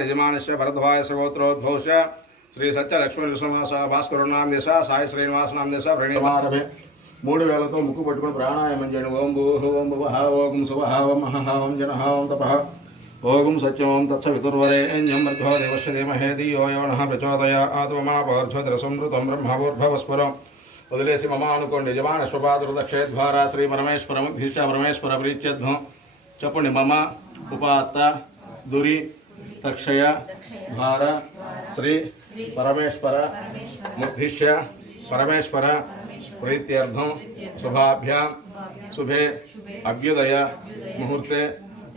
यजमानस्य भरद्वाज गोत्रोद्भवश श्री सत्य लक्ष्मी नृसिंहवास भास्कर नाम देश साई श्रीनिवास नाम देश प्रणीमारभे 3000 मुक्కు పట్టుకొని ప్రాణాయామం చేయండి. ఓం భూః ఓం భువః ఓం సువః ఓం మహః ఓం జనః ఓం తపః ఓం సత్యం ఓం తత్సవితుర్వరేణ్యం భర్గో దేవస్య ధీమహి ధియో యో నః ప్రచోదయాత్ మమ పార్థోదరసమృతం బ్రహ్మభూర్భవస్వరం. వదిలేసి మమ అనుకోండి. యజమాన స్వపాదుర్దక్షేద్వారా శ్రీ పరమేశ్వరముద్ధీశ పరమేశ్వర ప్రీత్యధ్వం చెప్పండి. మమ ఉపాత్త దురి తక్షయ భార శ్రీ పరమేశ్వర ముద్దిశ్య పరమేశ్వర ప్రీత్యర్థం శుభాభ్యాం శుభే అభ్యుదయ ముహూర్తే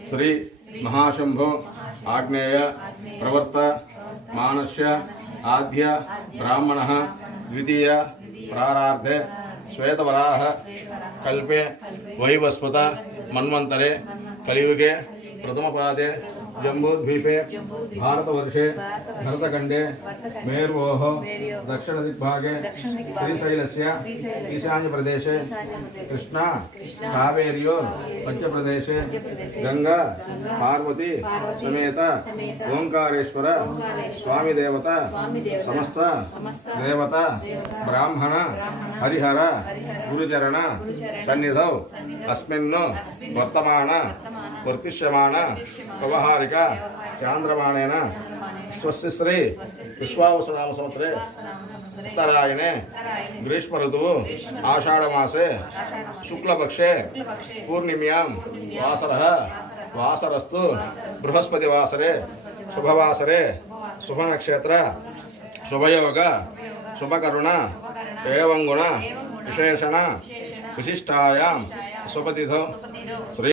శ్రీ महाशंभो आग्नेय प्रवर्त मानस्य आद्य ब्राह्मण द्वितीय प्रारार्धे श्वेतवराह कल्पे वैवस्वत मन्वंतरे कलियुगे प्रथमपादे जम्बूद्वीपे भारतवर्षे भरतखंडे मेरुवोः दक्षिणदिग्भागे श्रीशैलस्य ईशान्यप्रदेशे कृष्णा कावेर्योः मध्यप्रदेशे गंगा पार्वती समेत ओंकारेश्वर स्वामी देवता समस्त देवता ब्राह्मण हरिहर गुरुचरण सन्निधौ अस्मिन् वर्तमान वर्तिष्यमान व्यवहारिक चांद्रमाणेन स्वस्य श्री विश्वावसुनाम संवत्सरे उत्तरायणे ग्रीष्म ऋतुः आषाढ़ मासे शुक्लपक्षे पूर्णिम्यां वासरः वासरस्तु बृहस्पति वासरे शुभवासरे शुभनक्षत्र शुभयोग शुभकरुण एवं गुण विशेषण विशिष्टायां स्वपतिथो श्री